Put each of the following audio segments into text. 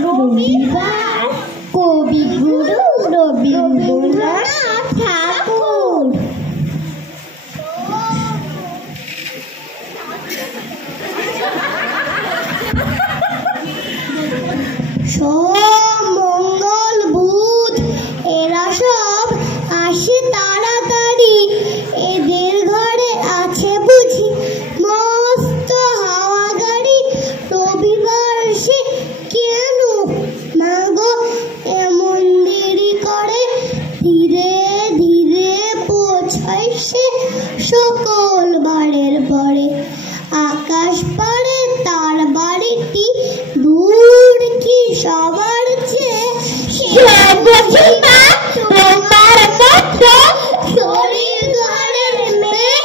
রবিবার কবিগুরু রবীন্দ্রনাথ ঠাকুর। সোম মঙ্গল বুধ এরা সব আসে তাড়াতাড়ি, এদের ঘরে আছে বুঝি মস্ত হাওয়া গাড়ি। রবিবার সে কেন মাগো এমন দেরি করে, ধীরে ধীরে পৌঁছায় সে সকল বারের পরে। আকাশ পারে তার বাড়িটি দূর কি সবার চেয়ে, শরীর ঘরের মেয়ে।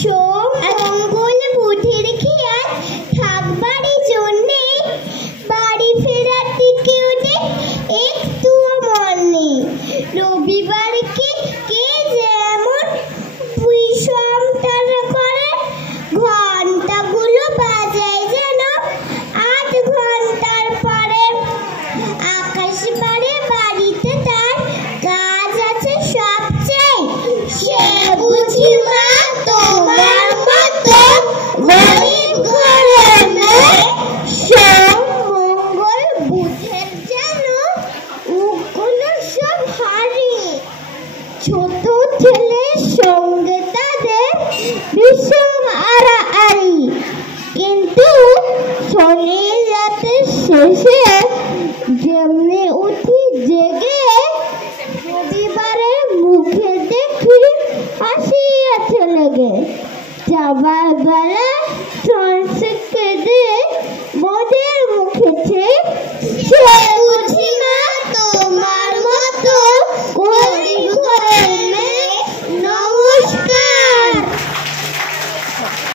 সোম মঙ্গল বুধের খেয়াল থাকবারই জন্যে, বাড়ি ফেরার দিকে ওদের একটুও মন নেই। রবিবারকে কে যেমন বিষম তারা করে, ঘন্টাগুলো বাজায় যেন 8 ঘন্টার পরে। আকাশ পারে বাড়িতে তার কাজ আছে সবচেয়ে, সে বুঝি মা তোমার মতো গরিব ঘরের মেয়ে। সোম মঙ্গল বুধের যেন ওগুলো সব হারি, ছোট ছেলের সঙ্গে তাদের ভীষণ আড়াআড়ি। কিন্তু শনি রাতের শেষে যেমনি